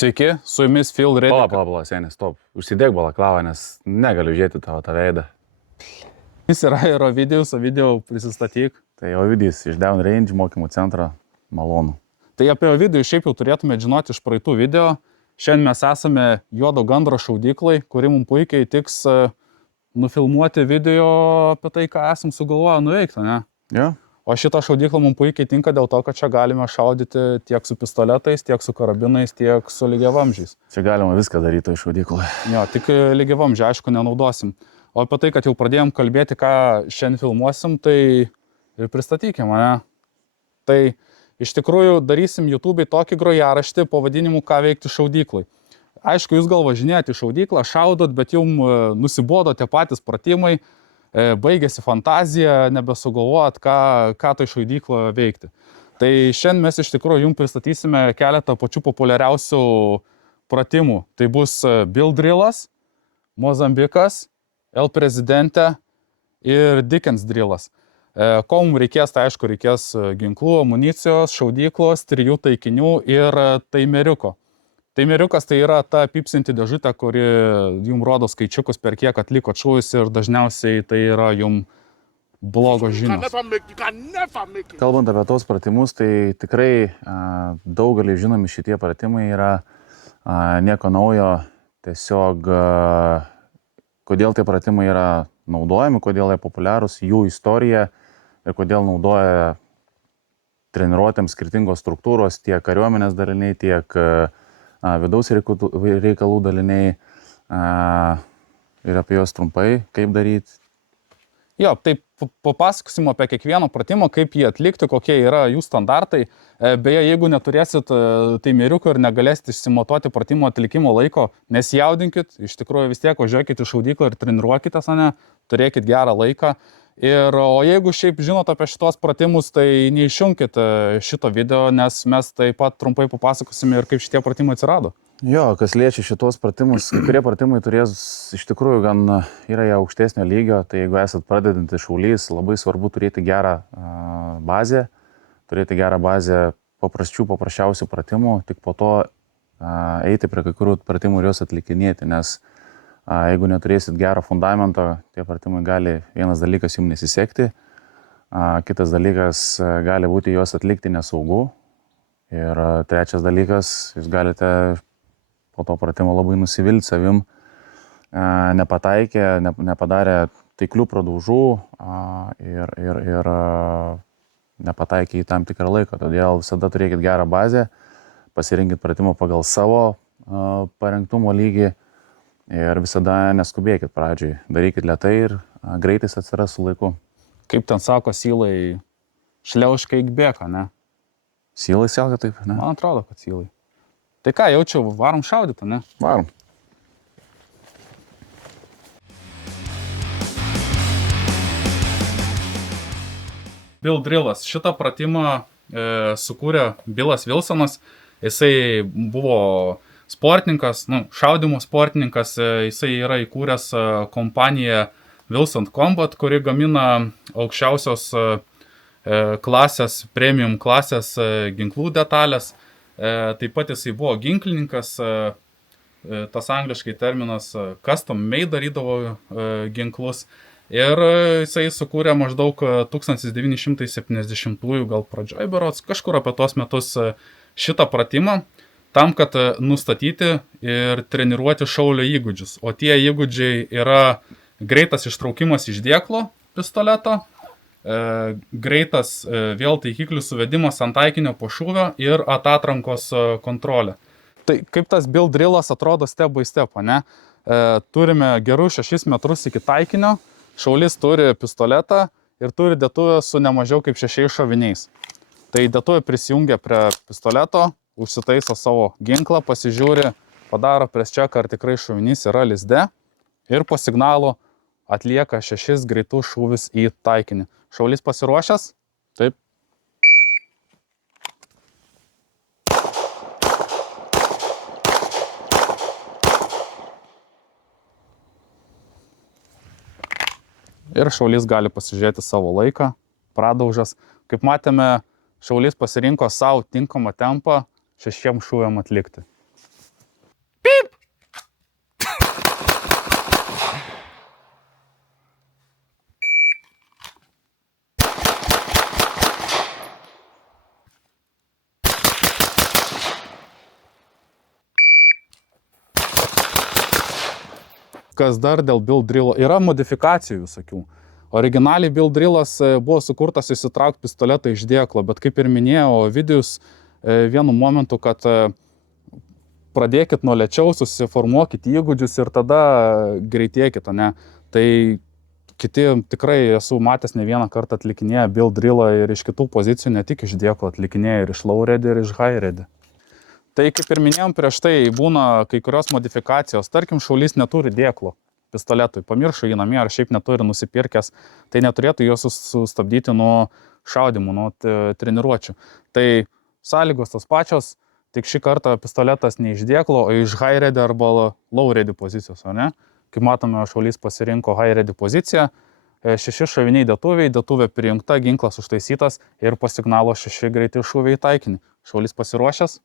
Sveiki, su jumis Phil Reddick. Pala, senis, stop. Užsidėk balaklavą, nes negaliu žiūrėti tavo tą veidą. Jis yra ir Ovidijus prisistatyk. Tai Ovidijus iš Downrange mokymų centro, malonu. Tai apie Ovidijų šiaip jau turėtumėte žinoti iš praeitų video. Šiandien mes esame Juodo gandro šaudyklai, kuri mums puikiai tiks nufilmuoti video apie tai, ką esam sugalvoję nuveikti, ne? Jo. O šita šaudykla mums puikiai tinka dėl to, kad čia galime šaudyti tiek su pistoletais, tiek su karabinais, tiek su lygiavamzdžiais. Čia galima viską daryti iš šaudykloje. Jo, tik lygiavamzdžių, aišku, nenaudosim. O apie tai, kad jau pradėjom kalbėti, ką šiandien filmuosim, tai ir pristatykime, ne? Tai iš tikrųjų darysim YouTube'ai tokį grojaraštį pavadinimu ką veikti šaudyklai. Aišku, jūs gal važinėjate į šaudyklą, šaudot, bet jums nusibodo tie patys pratimai, baigėsi fantazija, nebesugalvojat, ką tai šaudykla veikti. Tai šiandien mes iš tikrųjų jums pristatysime keletą pačių populiariausių pratimų. Tai bus Bill Drillas, Mozambikas, El Presidente ir Dickens Drillas. Ko mums reikės, tai aišku, reikės ginklų, amunicijos, šaudyklos, 3 taikinių ir taimeriuko. Taimeriukas tai yra ta pipsinti dėžutė, kuri jums rodo skaičiukus, per kiek atliko šūvis ir dažniausiai tai yra jums blogos žinios. Kalbant apie tos pratimus, tai tikrai daugelį žinomi šitie pratimai yra nieko naujo, tiesiog kodėl tie pratimai yra naudojami, kodėl jie populiarūs, jų istorija ir kodėl naudoja treniruotėms skirtingos struktūros, tiek kariuomenės daliniai, tiek vidaus reikalų daliniai ir apie juos trumpai, kaip daryti. Jo, tai papasakosim apie kiekvieną pratimą, kaip jį atlikti, kokie yra jų standartai. Beje, jeigu neturėsit taimeriuko ir negalėsit išsimatuoti pratimo atlikimo laiko, nesijaudinkit, iš tikrųjų vis tiek važiuokit į šaudyklą ir treniruokitės, ne, turėkit gerą laiką. O jeigu šiaip žinot apie šitos pratimus, tai neišjunkit šito video, nes mes taip pat trumpai papasakosime ir kaip šitie pratimai atsirado. Jo, kas liečia šitos pratimus, kai kurie pratimai turės iš tikrųjų gan yra jie aukštesnio lygio, tai jeigu esat pradedantis šaulys, labai svarbu turėti gerą bazę, paprasčiausių pratimų, tik po to eiti prie kai kurių pratimų ir juos atlikinėti, nes jeigu neturėsit gerą fundamentą, tie pratimai gali vienas dalykas jums nesisekti, kitas dalykas gali būti juos atlikti nesaugu ir trečias dalykas, jūs galite po to pratimo labai nusivilti savim, nepataikę, nepadarę taiklių pradaužų ir nepataikę į tam tikrą laiką. Todėl visada turėkit gerą bazę, pasirinkit pratimą pagal savo parengtumo lygį ir visada neskubėkit pradžioj. Darykit lėtai ir greitis atsiras su laiku. Kaip ten sako, sylai šliauškai bėka, ne? Sylai siaukia taip, ne? Man atrodo, kad sylai. Tai ką, jaučiu, varom šaudyti, ne? Varom. Bill Drillas. Šitą pratimą sukūrė Billas Wilsonas. Jisai buvo sportininkas, šaudymo sportininkas. Jisai yra įkūręs kompaniją Wilson Combat, kuri gamina aukščiausios klasės, premium klasės ginklų detalės. Taip pat jisai buvo ginklininkas, tas angliškai terminas custom made darydavo ginklus. Ir jisai sukūrė maždaug 1970-ųjų gal pradžioj berods, kažkur apie tos metus šitą pratimą, tam, kad nustatyti ir treniruoti šaulio įgūdžius. O tie įgūdžiai yra greitas ištraukimas iš dėklo pistoleto, greitas vėl taikiklių suvedimas ant taikinio po šūvio ir atatrankos kontrolė. Tai kaip tas Bill Drillas atrodo step by step, ne? Turime gerus 6 metrus iki taikinio, šaulys turi pistoletą ir turi dėtuvę su nemažiau kaip 6 šoviniais. Tai dėtuvė prisijungia prie pistoleto, užsitaiso savo ginklą, pasižiūri, padaro press check, ar tikrai šovinys yra lizde ir po signalo atlieka 6 greitus šūvius į taikinį. Šaulys pasiruošęs? Taip. Ir šaulys gali pasižiūrėti savo laiką, pradaužas. Kaip matėme, šaulys pasirinko savo tinkamą tempą 6 šūviam atlikti. Kas dar dėl build drillo? Yra modifikacijų visokių. Originaliai build drillas buvo sukurtas įsitraukti pistoletą iš dėklo, bet kaip ir minėjau, Ovidijus vienu momentu, kad pradėkit nuo lėčiau, susiformuokit įgūdžius ir tada greitėkit, ne? Tai kiti tikrai esu matęs ne vieną kartą atlikinėję build drillą ir iš kitų pozicijų, ne tik iš dėklo atlikinėję ir iš low ready ir iš high ready. Tai kaip ir minėjom prieš tai, būna kai kurios modifikacijos, tarkim, šaulys neturi dėklo pistoletui, pamiršo jį namie ar šiaip neturi nusipirkęs, tai neturėtų jos sustabdyti nuo šaudimų, nuo treniruočių. Tai sąlygos tos pačios, tik šį kartą pistoletas ne iš dėklo, o iš high ready arba low ready pozicijos, o ne? Kaip matome, šaulys pasirinko high ready poziciją, 6 šoviniai dėtuviai, dėtuvė prijungta, ginklas užtaisytas ir po signalo 6 greiti šūviai į taikinį. Šaulys pasiruošęs.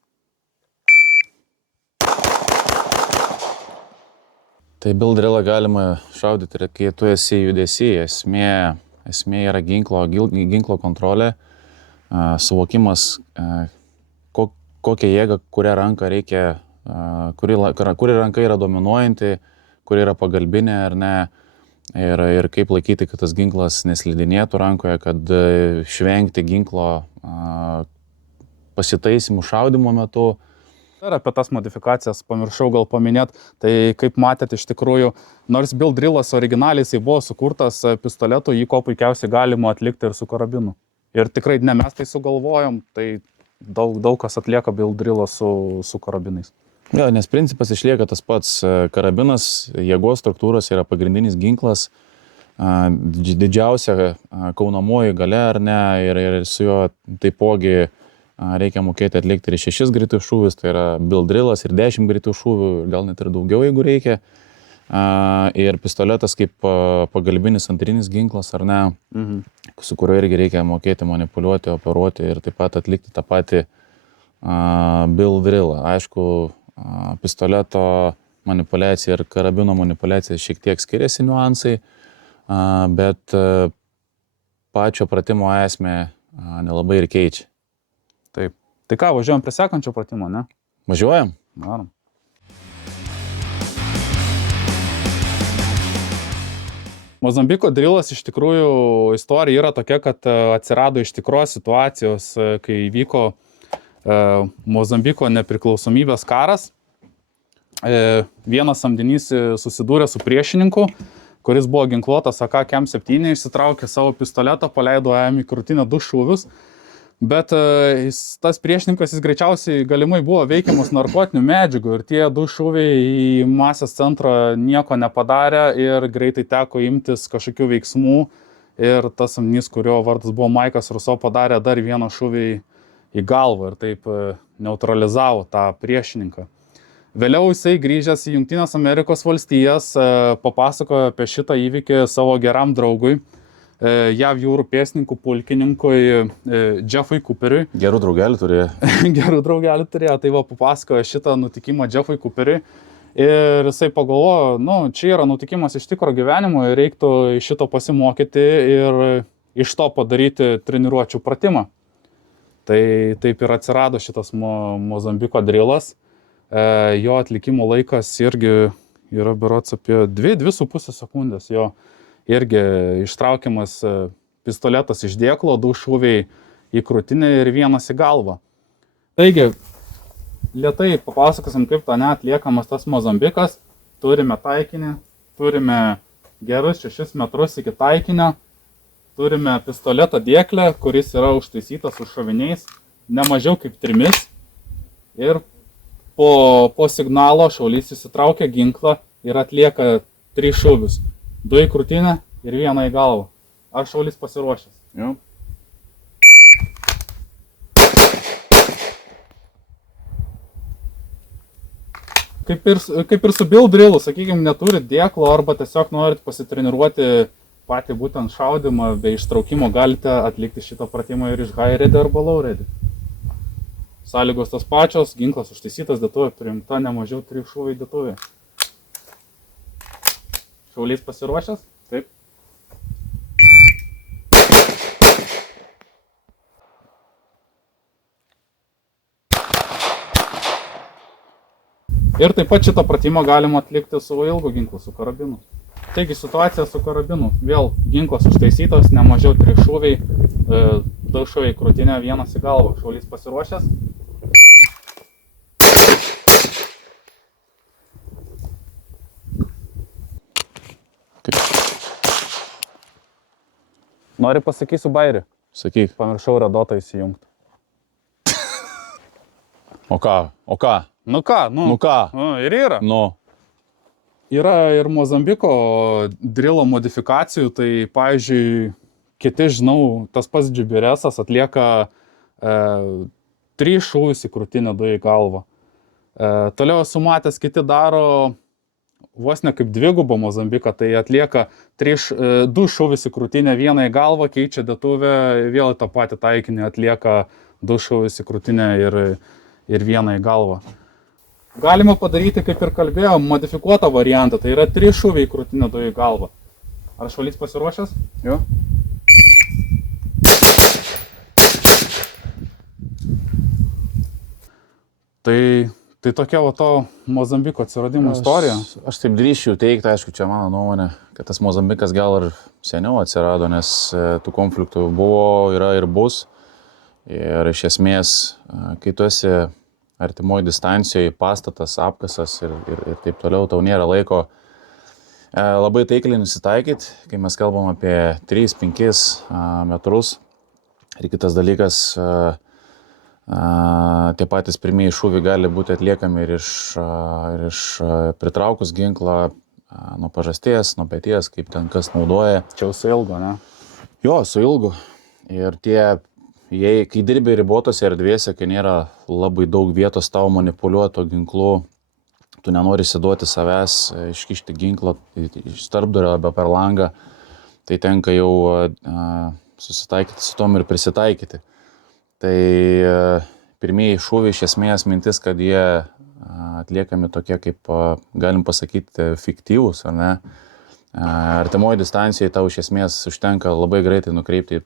Tai build drillą galima šaudyti ir kai tu esi judesy, esmė yra ginklo kontrolė, suvokimas, kokią jėgą, kurią ranką reikia, kuri ranka yra dominuojanti, kuri yra pagalbinė ar ne, ir kaip laikyti, kad tas ginklas neslidinėtų rankoje, kad švengti ginklo pasitaisimų šaudimo metu. Ir apie tas modifikacijas pamiršau gal paminėti, tai kaip matėte iš tikrųjų, nors build drillas originaliai jisai buvo sukurtas pistoletu, jį ko puikiausiai galima atlikti ir su karabinu. Ir tikrai ne mes tai sugalvojom, tai daug kas atlieka build drillą su karabinais. Jo, nes principas išlieka tas pats. Karabinas, jėgos struktūros yra pagrindinis ginklas, didžiausia kaunamoji galia ar ne, ir su juo taipogi reikia mokėti atlikti ir 6 greitų šūvius, tai yra build drillas ir 10 greitų šūvių, gal net ir daugiau, jeigu reikia. Ir pistoletas kaip pagalbinis antrinis ginklas ar ne, su kuriuo irgi reikia mokėti manipuliuoti, operuoti ir taip pat atlikti tą patį build drillą. Aišku, pistoleto manipuliacija ir karabino manipuliacija šiek tiek skiriasi niuansai, bet pačio pratimo esmę nelabai ir keičia. Taip. Tai ką, važiuojam prie sekančio pratimo, ne? Važiuojam? Varom. Mozambiko drillas iš tikrųjų istorija yra tokia, kad atsirado iš tikros situacijos, kai vyko Mozambiko nepriklausomybės karas. Vienas samdinys susidūrė su priešininku, kuris buvo ginkluotas AK-7, išsitraukė savo pistoletą, paleido jam į krūtinę 2 šūvius, bet tas priešininkas jis greičiausiai galimai buvo veikiamas narkotinių medžiagų ir tie 2 šūviai į masės centrą nieko nepadarė ir greitai teko imtis kažkokių veiksmų ir tas samdinys, kurio vardas buvo Maikas Ruso, padarė dar vieną šūvį į galvą ir taip neutralizavo tą priešininką. Vėliau jisai grįžęs į Jungtines Amerikos valstijas papasakojo apie šitą įvykį savo geram draugui, JAV jūrų pėstininkų pulkininkui Jeffui Cooperiui. Gerų draugelių turėjo. Gerų draugelių turėjo, tai va papasakojo šitą nutikimą Jeffui Cooperiui. Ir jisai pagalvojo, čia yra nutikimas iš tikro gyvenimo ir reiktų iš šito pasimokyti ir iš to padaryti treniruočių pratimą. Tai taip ir atsirado šitas Mozambiko drillas. Jo atlikimo laikas irgi yra berods apie 2,5 sekundės. Jo irgi ištraukiamas pistoletas iš dėklo, 2 šūviai į krūtinę ir 1 į galvą. Taigi, lėtai papasakosim, kaip ten atliekamas tas Mozambikas. Turime taikinį, turime gerus 6 metrus iki taikinio. Turime pistoletą dėklę, kuris yra užtaisytas su šoviniais, ne mažiau kaip 3. Ir po signalo šaulys įsitraukia ginklą ir atlieka 3 šūvius. 2 į krūtinę ir 1 į galvą. Ar šaulys pasiruošęs? Jau. Kaip ir su build drillu, sakykime, neturit dėklo arba tiesiog norit pasitreniruoti patį būtent šaudimą bei ištraukimo, galite atlikti šitą pratimą ir iš high ready arba low ready. Sąlygos tos pačios, ginklas užtaisytas, dėtuvė prijungta, ne mažiau 3 šūviai dėtuvė. Šaulys pasiruošęs? Taip. Ir taip pat šitą pratimą galima atlikti su ilgu ginklu, su karabinu. Taigi situacija su karabinu. Vėl ginklas užtaisytas, ne mažiau 3 šūviai, 2 šūviai į krūtinę, 1 į galvą. Šaulys pasiruošęs. Nori pasakysiu bairį? Sakyk. Pamiršau redotą įsijungti. O ką? Nu ką? Ir yra. Yra ir Mozambiko drilo modifikacijų, tai pavyzdžiui, kiti žinau, tas pats Džibiresas atlieka 3 šūvius į krūtinę, 2 į galvą. Toliau esu matęs, kiti daro vos ne kaip dvigubą Mozambiką, tai atlieka 2 šūvius į krūtinę, 1 į galvą, keičia dėtuvę, vėl tą patį taikinį atlieka 2 šūvius į krūtinę ir 1 į galvą. Galima padaryti, kaip ir kalbėjom, modifikuotą variantą, tai yra 3 šūviai į krūtinę, 2 į galvą. Ar Šaulys pasiruošęs? Jo. Tai tokia va to Mozambiko atsiradimo istorija. Aš taip drįsčiau teikti, aišku, čia mano nuomonė, kad tas Mozambikas gal ir seniau atsirado, nes tų konfliktų buvo, yra ir bus. Ir iš esmės, kai tu esi artimoje distancijoje, pastatas, apkasas ir taip toliau, tau nėra laiko labai taikliai nusitaikyti, kai mes kalbam apie 3-5 metrus. Ir kitas dalykas, tie patys pirmieji šūviai gali būti atliekami ir iš pritraukus ginklą nuo pažasties, nuo peties, kaip ten kas naudoja. Čia jau su ilgu, ne? Jo, su ilgu. Ir kai dirbi ribotose erdvėse, kai nėra labai daug vietos tau manipuliuoti ginklu, tu nenori įsiduoti savęs, iškišti ginklą iš tarpdurio arba per langą, tai tenka jau susitaikyti su tom ir prisitaikyti. Tai pirmieji šūviai iš esmės mintis, kad jie atliekami tokie, kaip galim pasakyti, fiktyvūs, ar ne? Artimoje distancijoje tau iš esmės užtenka labai greitai nukreipti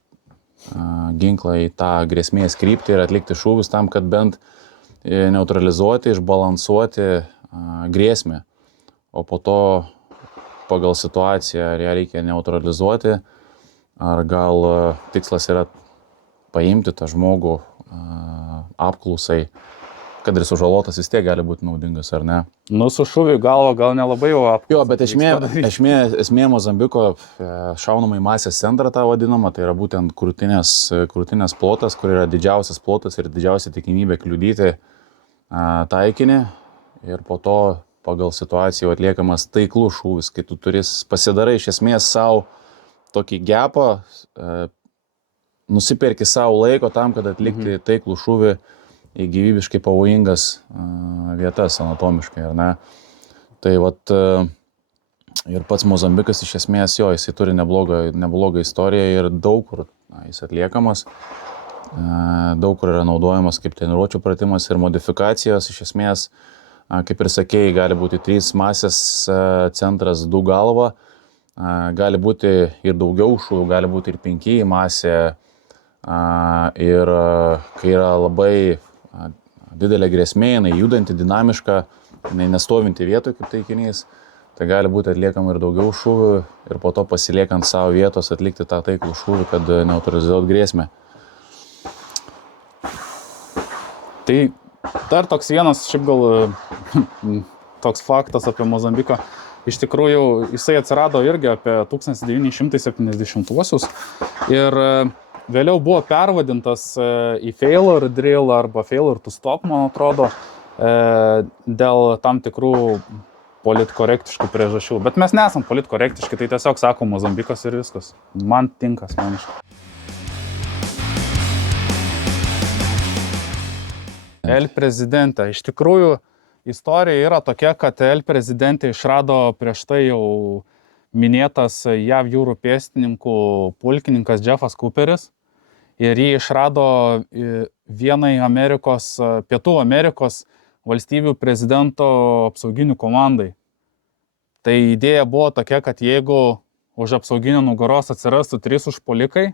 ginklą į tą grėsmės kryptį ir atlikti šūvius tam, kad bent neutralizuoti, išbalansuoti grėsmę. O po to pagal situaciją, ar ją reikia neutralizuoti, ar gal tikslas yra paimti tą žmogų apklausai, kad ir sužalotas vis tiek gali būti naudingas, ar ne? Nu, su šūviu į galvą gal nelabai jau apklausai. Jo, bet esmė Mozambiko šaunamai masės centrą tą vadinamą, tai yra būtent krūtinės plotas, kur yra didžiausias plotas ir didžiausia tikimybė kliudyti taikinį. Ir po to pagal situaciją atliekamas taiklus šūvis, kai tu pasidarai iš esmės savo tokį gepą, nusiperki savo laiko tam, kad atlikti taiklų šūvį į gyvybiškai pavojingas vietas anatomiškai, ar ne? Tai vat ir pats Mozambikas iš esmės jisai turi neblogą istoriją ir daug kur jis atliekamas, daug kur yra naudojamas kaip treniruočių pratimas ir modifikacijos. Iš esmės, kaip ir sakėjai, gali būti 3 masės centras, 2 galva, gali būti ir daugiau šūvių, gali būti ir 5 masė. Ir kai yra labai didelė grėsmė, jinai judanti, dinamiška, jinai nestovinti vietoj kaip taikinys, tai gali būti atliekama ir daugiau šūvių ir po to pasiliekant savo vietos atlikti tą taiklų šūvį, kad neutralizuot grėsmę. Tai dar toks vienas, šiaip gal toks faktas apie Mozambiką. Iš tikrųjų, jisai atsirado irgi apie 1970-uosius ir vėliau buvo pervadintas į failure drill arba failure to stop, man atrodo, dėl tam tikrų politkorektiškų priežasčių. Bet mes nesam politkorektiški, tai tiesiog sako Mozambikas ir viskas. Man tinka asmeniškai. El Presidente. Iš tikrųjų, istorija yra tokia, kad El Presidente išrado prieš tai jau minėtas JAV jūrų pėstininkų pulkininkas Jeffas Cooperis. Ir jį išrado vienai Pietų Amerikos valstybių prezidento apsauginių komandai. Tai idėja buvo tokia, kad jeigu už apsauginio nugaros atsirastų 3 užpuolikai,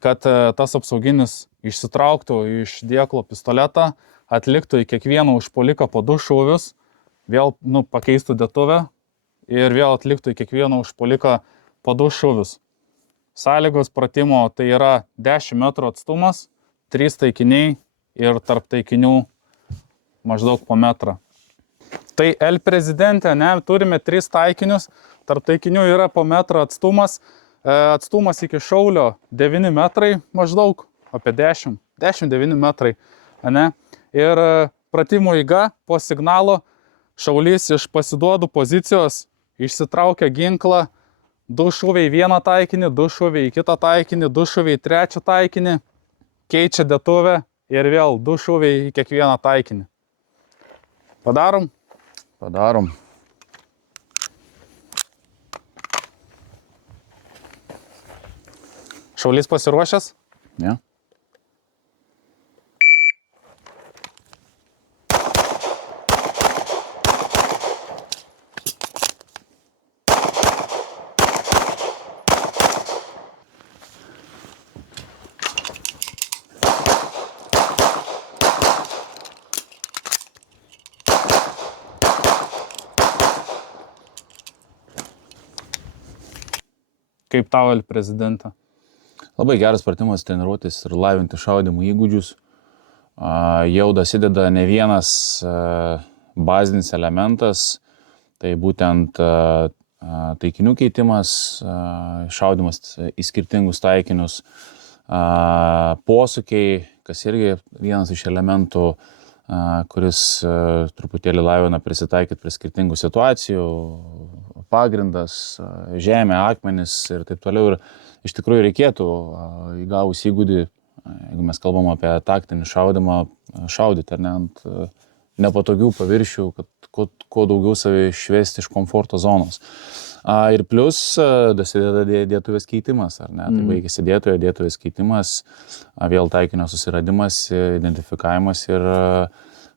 kad tas apsauginis išsitrauktų iš dėklo pistoletą, atliktų į kiekvieną užpuoliką po 2 šūvius vėl pakeistų dėtuvę ir vėl atliktų į kiekvieną užpuoliką po 2 šūvius. Sąlygos pratimo tai yra 10 metrų atstumas, 3 taikiniai ir tarp taikinių maždaug po metrą. Tai El Presidente, turime 3 taikinius, tarp taikinių yra po metrą atstumas, atstumas iki šaulio 9 metrai maždaug, apie 10-9 metrai. Ir pratimo eiga po signalo šaulys iš pasiduodų pozicijos išsitraukia ginklą, 2 šūviai į vieną taikinį, 2 šūviai į kitą taikinį, 2 šūviai į trečią taikinį, keičia dėtuvę ir vėl 2 šūviai į kiekvieną taikinį. Padarom? Padarom. Šaulys pasiruošęs? Ne? Kaip tau, El Presidente? Labai geras pratimas treniruotis ir lavinti šaudimo įgūdžius. Jau dasideda ne vienas bazinis elementas, tai būtent taikinių keitimas, šaudimas į skirtingus taikinius, posūkiai, kas irgi vienas iš elementų, kuris truputėlį lavina prisitaikyti prie skirtingų situacijų, pagrindas, žemė, akmenis ir taip toliau. Ir iš tikrųjų reikėtų įgavus įgūdį, jeigu mes kalbam apie taktinį šaudimą, šaudyti ar ne ant nepatogių paviršių, kad kuo daugiau save išvesti iš komforto zonos. Ir plus dasideda dėtuvės keitimas, ar ne? Tai baigėsi dėtuvės keitimas, vėl taikinio susiradimas, identifikavimas ir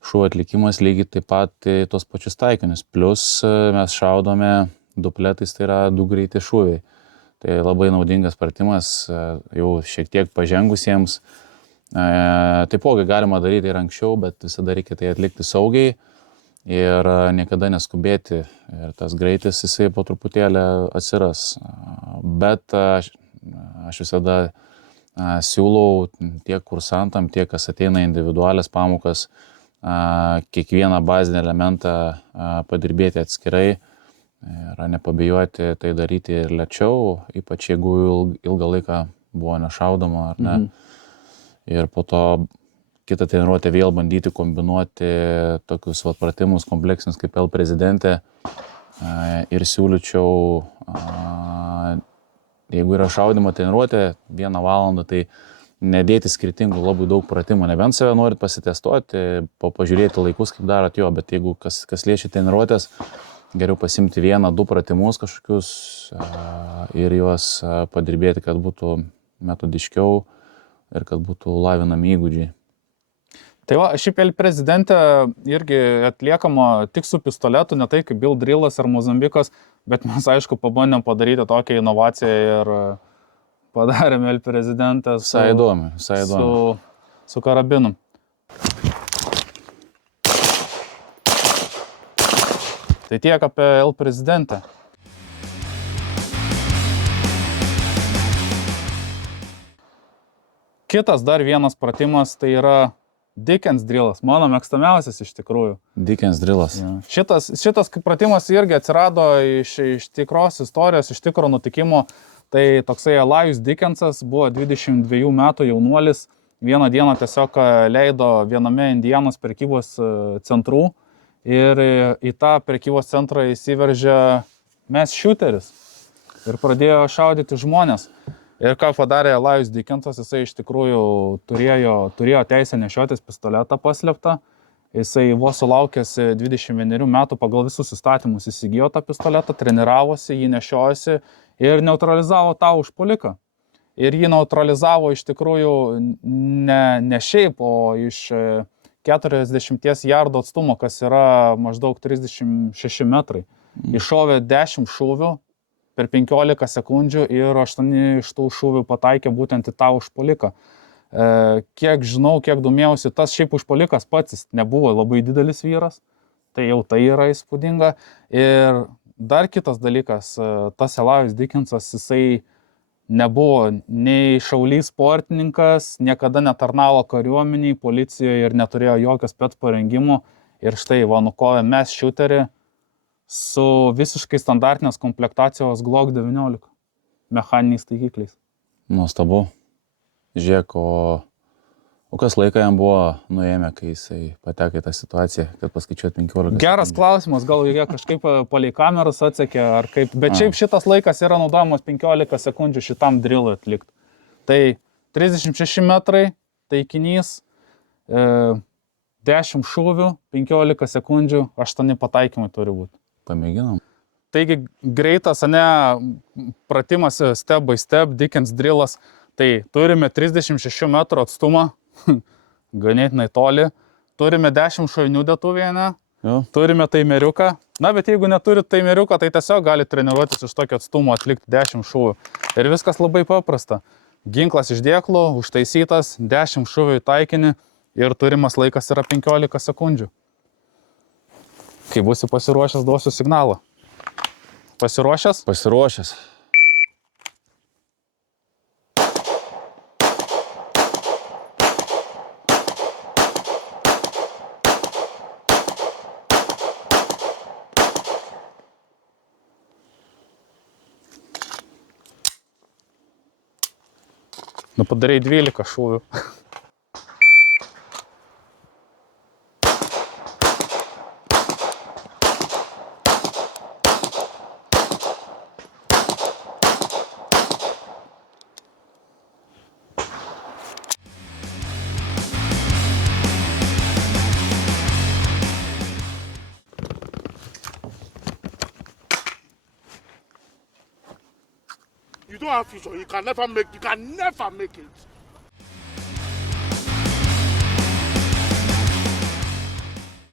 šūvio atlikimas lygiai taip pat tos pačius taikinius. Plus mes šaudome dupletais, tai yra 2 greiti šūviai. Tai labai naudingas pratimas jau šiek tiek pažengusiems. Taipogi galima daryti ir anksčiau, bet visada reikia tai atlikti saugiai ir niekada neskubėti. Ir tas greitis jisai po truputėlį atsiras. Bet aš visada siūlau tiek kursantam, tiek kas ateina individualias pamokas, kiekvieną bazinį elementą padirbėti atskirai ir nepabijoti tai daryti ir lėčiau, ypač jeigu ilgą laiką buvo nešaudoma ar ne. Ir po to kitą treniruotę vėl bandyti kombinuoti tokius pratimus kompleksinius kaip El Presidente ir siūlyčiau, jeigu yra šaudimo treniruotė 1 valandą, tai nedėti skirtingų labai daug pratimų, nebent save norit pasitestuoti, pažiūrėti laikus, kaip darot jo, bet jeigu kas liečia treniruotės, geriau pasimti 1-2 pratimus kažkokius ir juos padirbėti, kad būtų metodiškiau ir kad būtų lavinami įgūdžiai. Tai va, šiaip El Presidente irgi atliekama tik su pistoletu, ne tai kaip Bill Drillas ar Mozambikas, bet mes aišku pabandėm padaryti tokią inovaciją ir padarėme El Presidente su karabinu. Tai tiek apie El Presidente. Kitas dar vienas pratimas, tai yra Dickens drillas, mano mėgstamiausias iš tikrųjų. Dickens drillas. Ja. Šitas pratimas irgi atsirado iš tikros istorijos, iš tikro nutikimo. Tai toksai Elijah Dickensas buvo 22 metų jaunuolis, vieną dieną tiesiog leido viename Indianos prekybos centrų. Ir į tą prekybos centrą įsiveržė mass shooteris ir pradėjo šaudyti žmonės. Ir ką padarė Elijah Dickensas, jisai iš tikrųjų turėjo teisę nešiotis pistoletą paslėptą. Jisai vos sulaukęs 21 metų pagal visus įstatymus įsigijo tą pistoletą, treniravosi, jį nešiojosi ir neutralizavo tą užpuoliką. Ir jį neutralizavo iš tikrųjų ne šiaip, o iš 40 jardų atstumo, kas yra maždaug 36 metrai. Iššovė 10 šūvių per 15 sekundžių ir 8 iš tų šūvių pataikė būtent į tą užpuoliką. Kiek žinau, kiek domėjausi, tas šiaip užpuolikas pats nebuvo labai didelis vyras. Tai jau tai yra įspūdinga. Ir dar kitas dalykas, tas Elijah Dickinsas, jisai nebuvo nei šaulys sportininkas, niekada netarnavo kariuomeniai, policijoje ir neturėjo jokio spec parengimo. Ir štai, va, nukojo mes shooterį su visiškai standartinės komplektacijos Glock 19 mechaniniais taikikliais. Nuostabu. Žiūrėk, o kas laiką jam buvo nuėmę, kai jisai pateko į tą situaciją, kad paskaičiuot 15? Geras klausimas, gal jie kažkaip palei kameras atsekė ar kaip, bet šiaip šitas laikas yra naudojamas 15 sekundžių šitam drillui atlikti. Tai 36 metrai, taikinys, 10 šūvių, 15 sekundžių, 8 pataikymai turi būti. Pamėginom. Taigi greitas, ne, pratimas step by step, Dickens drillas. Tai turime 36 metrų atstumą, ganėtinai toli. Turime 10 šovinių dėtuvėje, ne? Jo. Turime taimeriuką. Na, bet jeigu neturit taimeriuką, tai tiesiog gali treniruotis iš tokio atstumo atlikti 10 šūvių. Ir viskas labai paprasta. Ginklas iš dėklų, užtaisytas, 10 šūvių į taikinį ir turimas laikas yra 15 sekundžių. Kai būsi pasiruošęs, duosiu signalą. Pasiruošęs? Pasiruošęs. Nu, padarai 12 šūvių. You don't have future. You can never make it.